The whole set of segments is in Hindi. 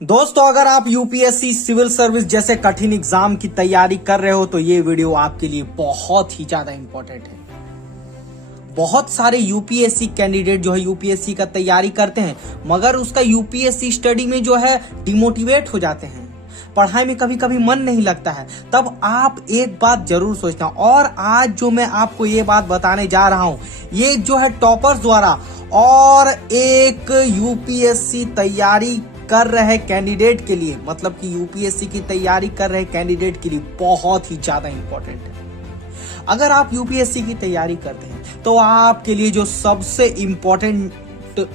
दोस्तों, अगर आप यूपीएससी सिविल सर्विस जैसे कठिन एग्जाम की तैयारी कर रहे हो तो ये वीडियो आपके लिए बहुत ही ज्यादा इंपॉर्टेंट है। बहुत सारे यूपीएससी कैंडिडेट जो है यूपीएससी का तैयारी करते हैं, मगर उसका यूपीएससी स्टडी में जो है डिमोटिवेट हो जाते हैं, पढ़ाई में कभी कभी मन नहीं लगता है। तब आप एक बात जरूर सोचना, और आज जो मैं आपको ये बात बताने जा रहा हूं, ये जो है टॉपर्स द्वारा और एक यूपीएससी तैयारी कर रहे कैंडिडेट के लिए, मतलब कि यूपीएससी की तैयारी कर रहे कैंडिडेट के लिए बहुत ही ज्यादा इंपॉर्टेंट है। अगर आप यूपीएससी की तैयारी करते हैं तो आपके लिए जो सबसे इंपॉर्टेंट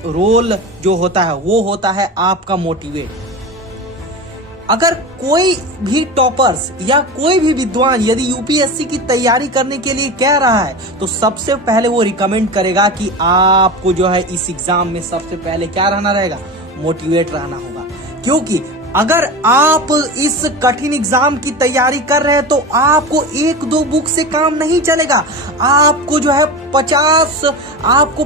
रोल जो होता है वो होता है आपका मोटिवेट। अगर कोई भी टॉपर्स या कोई भी विद्वान यदि यूपीएससी की तैयारी करने के लिए कह रहा है तो सबसे पहले वो रिकमेंड करेगा कि आपको जो है इस एग्जाम में सबसे पहले क्या रहना रहेगा, मोटिवेट रहना होगा। क्योंकि अगर आप इस कठिन एग्जाम की तैयारी कर रहे हैं तो आपको एक दो बुक से काम नहीं चलेगा। आपको जो है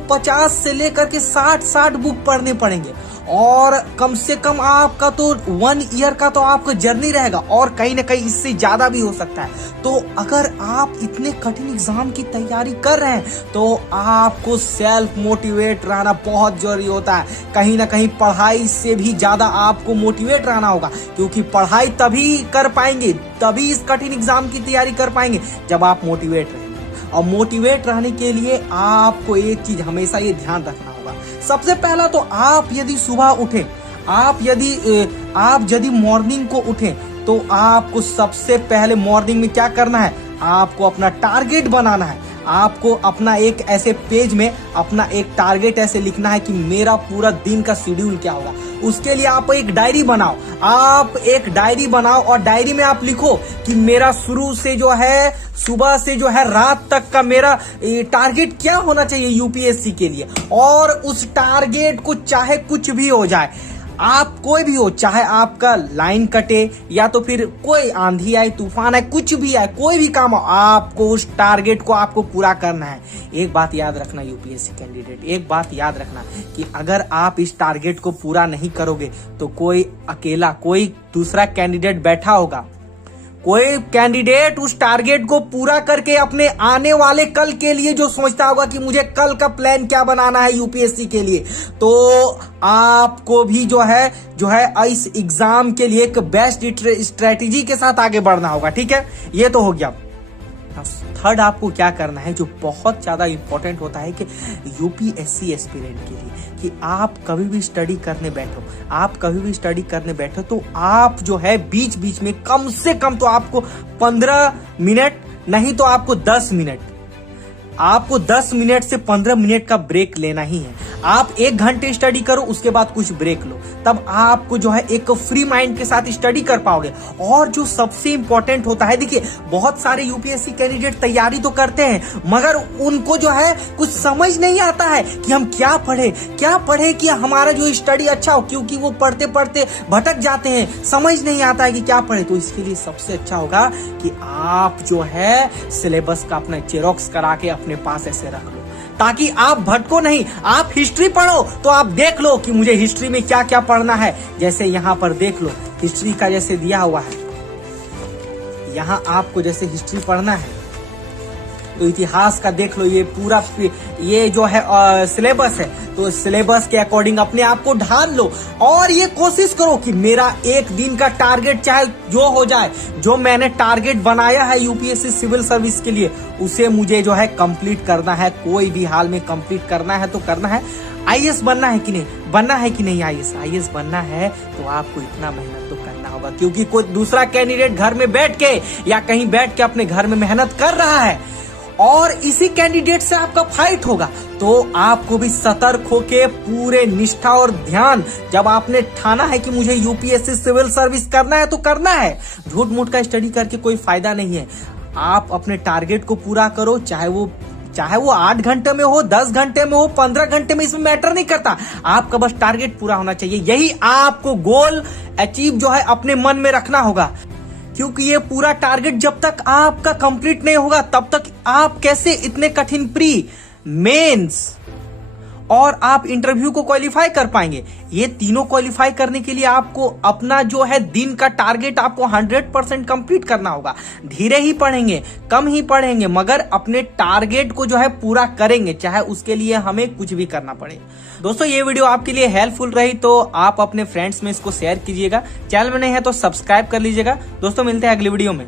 50 से लेकर के 60 बुक पढ़ने पड़ेंगे, और कम से कम आपका तो 1 ईयर का तो आपका जर्नी रहेगा, और कहीं ना कहीं इससे ज्यादा भी हो सकता है। तो अगर आप इतने कठिन एग्जाम की तैयारी कर रहे हैं तो आपको सेल्फ मोटिवेट रहना बहुत जरूरी होता है। कहीं ना कहीं पढ़ाई से भी ज्यादा आपको मोटिवेट रहना होगा, क्योंकि पढ़ाई तभी कर पाएंगे, तभी इस कठिन एग्जाम की तैयारी कर पाएंगे जब आप मोटिवेट रहेंगे। और मोटिवेट रहने के लिए आपको एक चीज हमेशा ये ध्यान रखना होगा। सबसे पहला तो आप यदि सुबह उठे, आप यदि मॉर्निंग को उठे तो आपको सबसे पहले मॉर्निंग में क्या करना है, आपको अपना टारगेट बनाना है। आपको अपना एक ऐसे पेज में अपना एक टारगेट ऐसे लिखना है कि मेरा पूरा दिन का शेड्यूल क्या होगा। उसके लिए आप एक डायरी बनाओ, और डायरी में आप लिखो कि मेरा शुरू से जो है सुबह से जो है रात तक का मेरा टारगेट क्या होना चाहिए यूपीएससी के लिए। और उस टारगेट को चाहे कुछ भी हो जाए, आप कोई भी हो, चाहे आपका लाइन कटे या तो फिर कोई आंधी आए, तूफान आए, कुछ भी आए, कोई भी काम हो, आपको उस टारगेट को आपको पूरा करना है। एक बात याद रखना यूपीएससी कैंडिडेट, एक बात याद रखना कि अगर आप इस टारगेट को पूरा नहीं करोगे तो कोई दूसरा कैंडिडेट बैठा होगा, कोई कैंडिडेट उस टारगेट को पूरा करके अपने आने वाले कल के लिए जो सोचता होगा कि मुझे कल का प्लान क्या बनाना है यूपीएससी के लिए, तो आपको भी जो है इस एग्जाम के लिए एक बेस्ट स्ट्रेटेजी के साथ आगे बढ़ना होगा। ठीक है, ये तो हो गया। थर्ड, आपको क्या करना है जो बहुत ज्यादा इंपॉर्टेंट होता है कि यूपीएससी एस्पिरेंट के लिए, कि आप कभी भी स्टडी करने बैठो तो आप जो है बीच बीच में कम से कम तो आपको 15 मिनट नहीं तो आपको 10 मिनट से 15 मिनट का ब्रेक लेना ही है। आप 1 घंटे स्टडी करो, उसके बाद कुछ ब्रेक लो, तब आपको जो है एक फ्री माइंड के साथ स्टडी कर पाओगे। और जो सबसे इंपॉर्टेंट होता है, देखिए बहुत सारे यूपीएससी कैंडिडेट तैयारी तो करते हैं मगर उनको जो है कुछ समझ नहीं आता है कि हम क्या पढ़े कि हमारा जो स्टडी अच्छा हो, क्योंकि वो पढ़ते पढ़ते भटक जाते हैं, समझ नहीं आता है कि क्या पढ़े। तो इसके लिए सबसे अच्छा होगा कि आप जो है सिलेबस का अपना जेरोक्स करा के अपने पास ऐसे रख लो, ताकि आप भटको नहीं। आप हिस्ट्री पढ़ो तो आप देख लो कि मुझे हिस्ट्री में क्या क्या पढ़ना है। जैसे यहाँ पर देख लो, हिस्ट्री का जैसे दिया हुआ है, यहाँ आपको जैसे हिस्ट्री पढ़ना है तो इतिहास का देख लो, ये पूरा ये जो है सिलेबस है, तो सिलेबस के अकॉर्डिंग अपने आप को ढाल लो। और ये कोशिश करो कि मेरा एक दिन का टारगेट चाहे जो हो जाए, जो मैंने टारगेट बनाया है यूपीएससी सिविल सर्विस के लिए, उसे मुझे जो है कंप्लीट करना है, कोई भी हाल में कंप्लीट करना है तो करना है। आईएएस बनना है कि नहीं, आईएएस बनना है तो आपको इतना मेहनत तो करना होगा, क्योंकि कोई दूसरा कैंडिडेट घर में बैठ के या कहीं बैठ के अपने घर में मेहनत कर रहा है और इसी कैंडिडेट से आपका फाइट होगा। तो आपको भी सतर्क होके पूरे निष्ठा और ध्यान, जब आपने ठाना है कि मुझे यूपीएससी सिविल सर्विस करना है तो करना है। झूठ मूठ का स्टडी करके कोई फायदा नहीं है। आप अपने टारगेट को पूरा करो, चाहे वो 8 घंटे में हो, 10 घंटे में हो, 15 घंटे में, इसमें मैटर नहीं करता। आपका बस टारगेट पूरा होना चाहिए। यही आपको गोल अचीव जो है अपने मन में रखना होगा, क्योंकि ये पूरा टारगेट जब तक आपका कंप्लीट नहीं होगा तब तक आप कैसे इतने कठिन प्री, मेंस और आप इंटरव्यू को क्वालिफाई कर पाएंगे। ये तीनों क्वालिफाई करने के लिए आपको अपना जो है दिन का टारगेट आपको 100% कंप्लीट करना होगा। धीरे ही पढ़ेंगे, कम ही पढ़ेंगे, मगर अपने टारगेट को जो है पूरा करेंगे, चाहे उसके लिए हमें कुछ भी करना पड़े। दोस्तों ये वीडियो आपके लिए हेल्पफुल रही तो आप अपने फ्रेंड्स में इसको शेयर कीजिएगा। चैनल में नहीं है तो सब्सक्राइब कर लीजिएगा। दोस्तों मिलते हैं अगली वीडियो में।